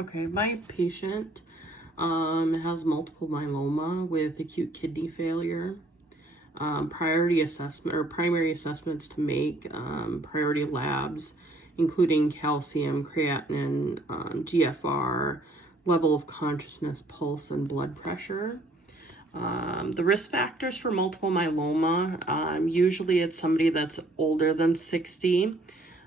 Okay, my patient has multiple myeloma with acute kidney failure. Priority assessment or primary assessments to make, priority labs, including calcium, creatinine, GFR, level of consciousness, pulse, and blood pressure. The risk factors for multiple myeloma, usually it's somebody that's older than 60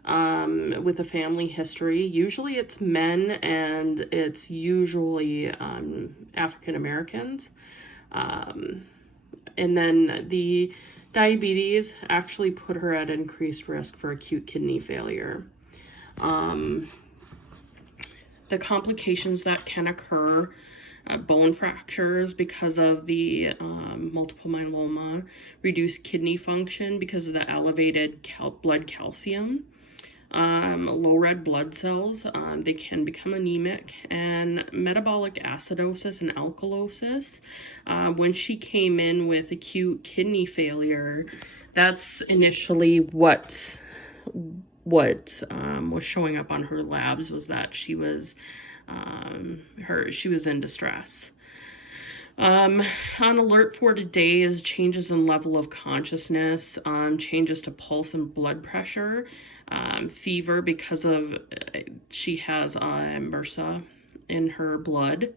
with a family history. Usually it's men and it's usually African Americans. And then the diabetes actually put her at increased risk for acute kidney failure. The complications that can occur, bone fractures because of the multiple myeloma, reduced kidney function because of the elevated blood calcium, low red blood cells, they can become anemic, and metabolic acidosis and alkalosis. When she came in with acute kidney failure, that's initially what was showing up on her labs, was that she was in distress. On alert for today is changes in level of consciousness, changes to pulse and blood pressure, fever because of she has MRSA in her blood,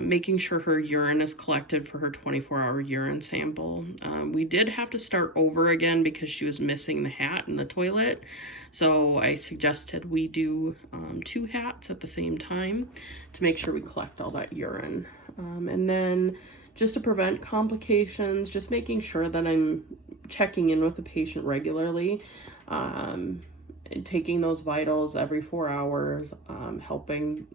making sure her urine is collected for her 24-hour urine sample. We did have to start over again because she was missing the hat in the toilet. So I suggested we do 2 hats at the same time to make sure we collect all that urine. And then just to prevent complications, just making sure that I'm checking in with the patient regularly, taking those vitals every 4 hours, helping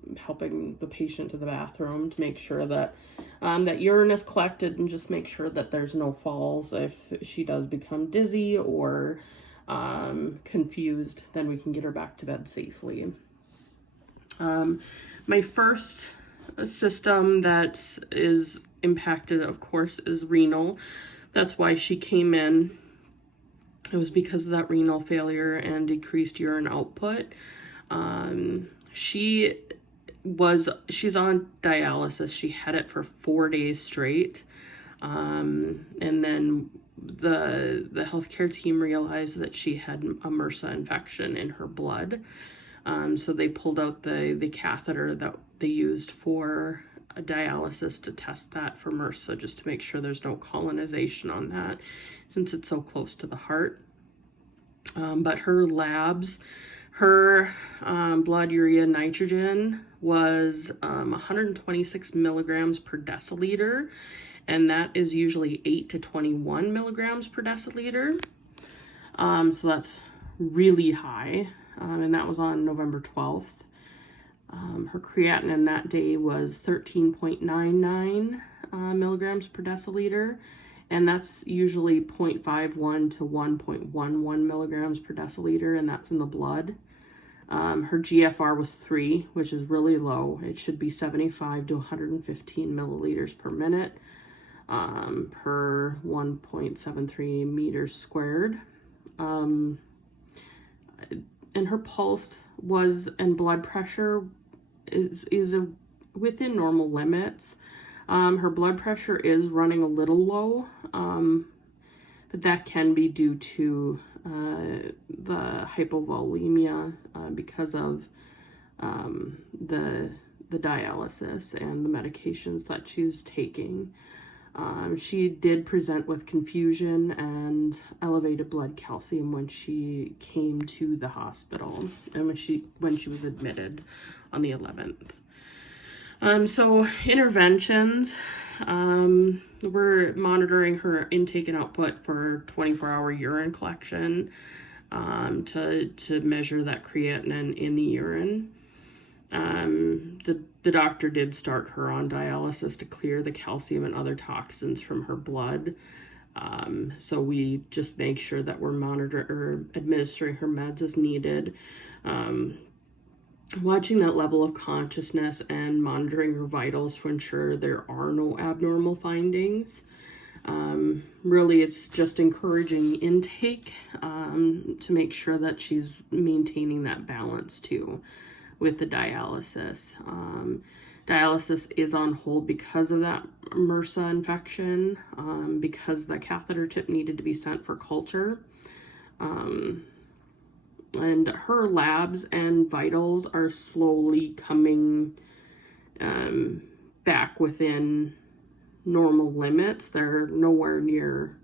the patient to the bathroom to make sure that that urine is collected, and just make sure that there's no falls. If she does become dizzy or confused, then we can get her back to bed safely. My first system that is impacted, of course, is renal. That's why she came in. It was because of that renal failure and decreased urine output. She's on dialysis. She had it for 4 days straight. And then the healthcare team realized that she had a MRSA infection in her blood. So they pulled out the catheter that they used for a dialysis to test that for MRSA, just to make sure there's no colonization on that, since it's so close to the heart. But her labs, her blood urea nitrogen was 126 milligrams per deciliter, and that is usually 8 to 21 milligrams per deciliter. So that's really high, and that was on November 12th. Her creatinine that day was 13.99 milligrams per deciliter, and that's usually 0.51 to 1.11 milligrams per deciliter, and that's in the blood. Her GFR was 3, which is really low. It should be 75 to 115 milliliters per minute per 1.73 meters squared. And her pulse and blood pressure is within normal limits. Her blood pressure is running a little low, but that can be due to the hypovolemia because of the dialysis and the medications that she's taking. She did present with confusion and elevated blood calcium when she came to the hospital, and when she was admitted on the 11th. So interventions, we're monitoring her intake and output for 24-hour urine collection to measure that creatinine in the urine. The doctor did start her on dialysis to clear the calcium and other toxins from her blood. So we just make sure that we're monitoring or administering her meds as needed. Watching that level of consciousness and monitoring her vitals to ensure there are no abnormal findings. Really, it's just encouraging intake to make sure that she's maintaining that balance too. with the dialysis. Dialysis is on hold because of that MRSA infection, because the catheter tip needed to be sent for culture. And her labs and vitals are slowly coming back within normal limits. They're nowhere near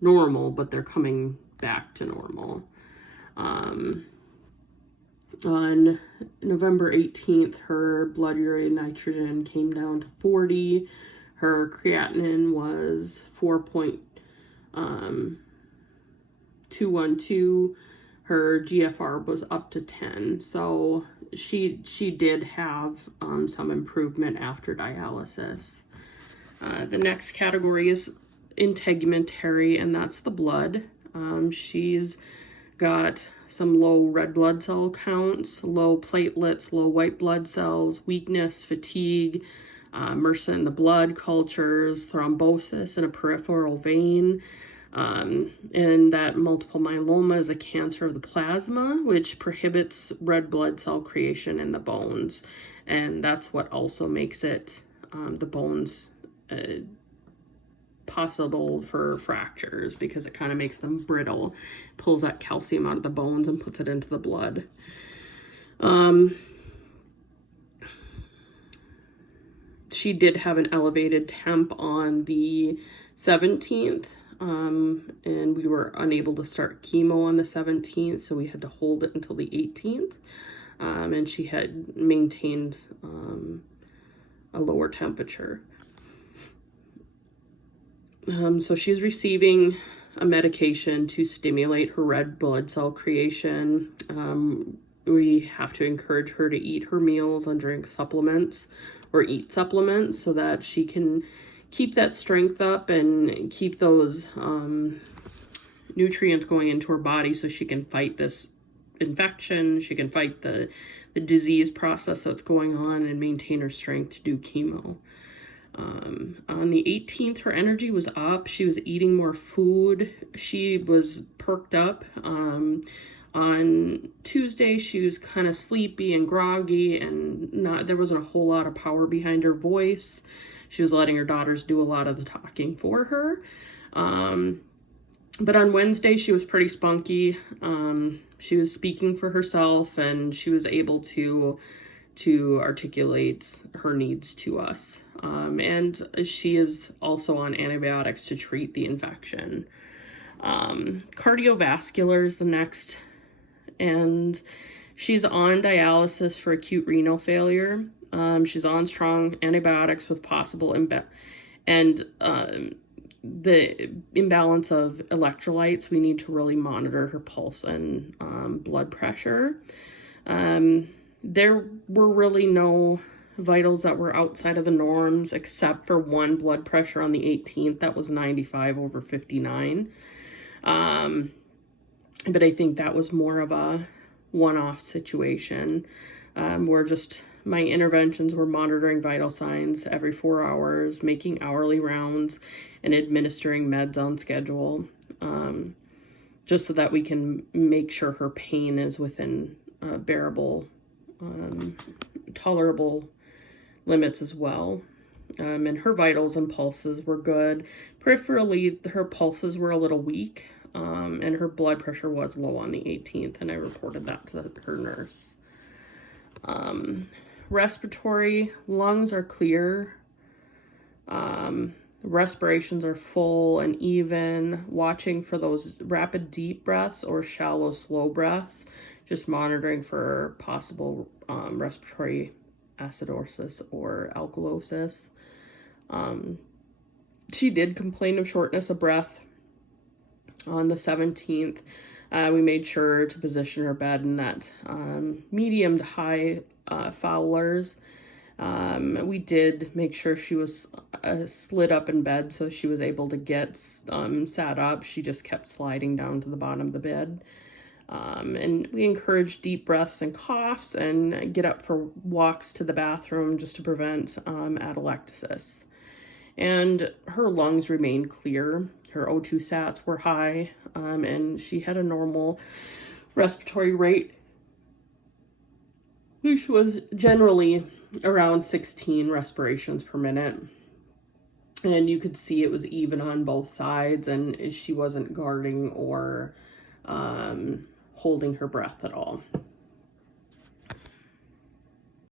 normal, but they're coming back to normal. On November 18th, her blood urea nitrogen came down to 40. Her creatinine was 4.212. Her GFR was up to 10. So she did have some improvement after dialysis. The next category is integumentary, and that's the blood. She's got some low red blood cell counts, low platelets, low white blood cells, weakness, fatigue, MRSA in the blood cultures, thrombosis in a peripheral vein, and that multiple myeloma is a cancer of the plasma, which prohibits red blood cell creation in the bones. And that's what also makes it, the bones, possible for fractures, because it kind of makes them brittle, pulls that calcium out of the bones and puts it into the blood. She did have an elevated temp on the 17th, and we were unable to start chemo on the 17th, so we had to hold it until the 18th, and she had maintained a lower temperature. So she's receiving a medication to stimulate her red blood cell creation. We have to encourage her to eat her meals and drink supplements or eat supplements so that she can keep that strength up and keep those nutrients going into her body so she can fight this infection. She can fight the disease process that's going on and maintain her strength to do chemo. On the 18th, her energy was up. She was eating more food. She was perked up. On Tuesday, she was kind of sleepy and groggy, and there wasn't a whole lot of power behind her voice. She was letting her daughters do a lot of the talking for her. But on Wednesday, she was pretty spunky. She was speaking for herself, and she was able to articulate her needs to us. And she is also on antibiotics to treat the infection. Cardiovascular is the next, and she's on dialysis for acute renal failure. She's on strong antibiotics with possible the imbalance of electrolytes. We need to really monitor her pulse and blood pressure. There were really no vitals that were outside of the norms, except for one blood pressure on the 18th that was 95/59. But I think that was more of a one-off situation, where my interventions were monitoring vital signs every 4 hours, making hourly rounds, and administering meds on schedule, just so that we can make sure her pain is within bearable, tolerable limits as well. And her vitals and pulses were good. Peripherally, her pulses were a little weak, and her blood pressure was low on the 18th, and I reported that to her nurse. Respiratory, lungs are clear. Respirations are full and even. Watching for those rapid deep breaths or shallow slow breaths. Just monitoring for possible respiratory acidosis or alkalosis. She did complain of shortness of breath on the 17th. We made sure to position her bed in that medium to high Fowler's. We did make sure she was slid up in bed so she was able to get sat up. She just kept sliding down to the bottom of the bed. And we encourage deep breaths and coughs and get up for walks to the bathroom just to prevent atelectasis. And her lungs remained clear. Her O2 sats were high, and she had a normal respiratory rate. which was generally around 16 respirations per minute. And you could see it was even on both sides, and she wasn't guarding or holding her breath at all.